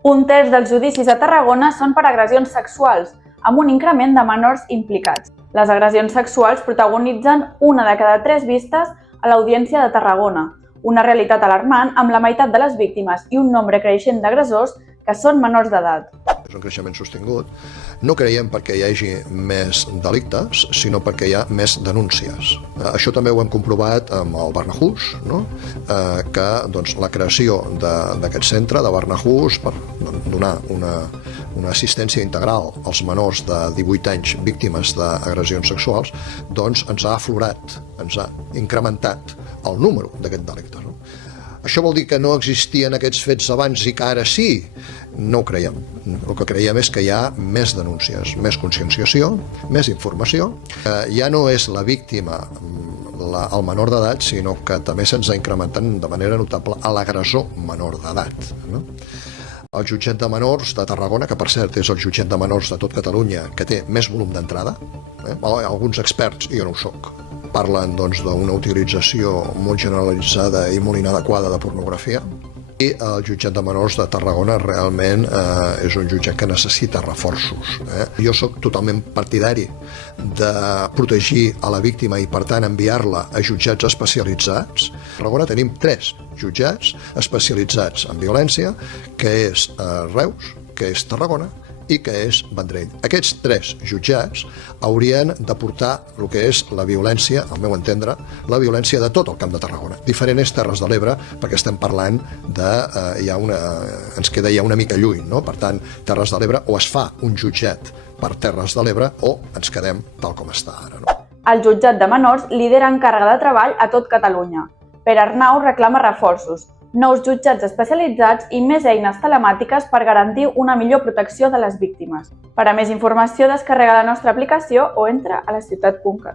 Un terç dels judicis a Tarragona són per agressions sexuals, amb un increment de menors implicats. Les agressions sexuals protagonitzen una de cada 3 vistes a l'Audiència de Tarragona, una realitat alarmant amb la meitat de les víctimes i un nombre creixent d'agressors que són menors d'edat. És un creixement sostingut. No creiem perquè hi hagi més delictes, sinó perquè hi ha més denúncies. Això també ho hem comprovat amb el Barnahus, no? Que la creació d'aquest centre de Barnahus per donar una assistència integral als menors de 18 anys víctimes d'agressions sexuals, ens ha aflorat, ens ha incrementat el número d'aquest delicte. Això vol dir que no existien aquests fets abans i que ara sí? No ho creiem. El que creiem és que hi ha més denúncies, més conscienciació, més informació. Ja no és la víctima el menor d'edat, sinó que també se'ns ha incrementat de manera notable a l'agressor menor d'edat. El jutjat de menors de Tarragona, que per cert és el jutjat de menors de tot Catalunya que té més volum d'entrada, alguns experts, i jo no ho soc, parlen d'una utilització molt generalitzada i molt inadequada de pornografia. I el jutjat de menors de Tarragona realment és un jutjat que necessita reforços. Jo sóc totalment partidari de protegir a la víctima i, per tant, enviar-la a jutjats especialitzats. A Tarragona tenim 3 jutjats especialitzats en violència, que és Reus, que és Tarragona i que és Vendrell. Aquests 3 jutjats haurien de portar el que és la violència, al meu entendre, la violència de tot el Camp de Tarragona. Diferent és Terres de l'Ebre, perquè estem parlant de... ens queda ja una mica lluny, no? Per tant, Terres de l'Ebre o es fa un jutjat per Terres de l'Ebre o ens quedem tal com està ara. El jutjat de menors lidera en càrrega de treball a tot Catalunya. Pere Arnau reclama reforços, nous jutjats especialitzats i més eines telemàtiques per garantir una millor protecció de les víctimes. Per a més informació, descarrega la nostra aplicació o entra a laciutat.cat.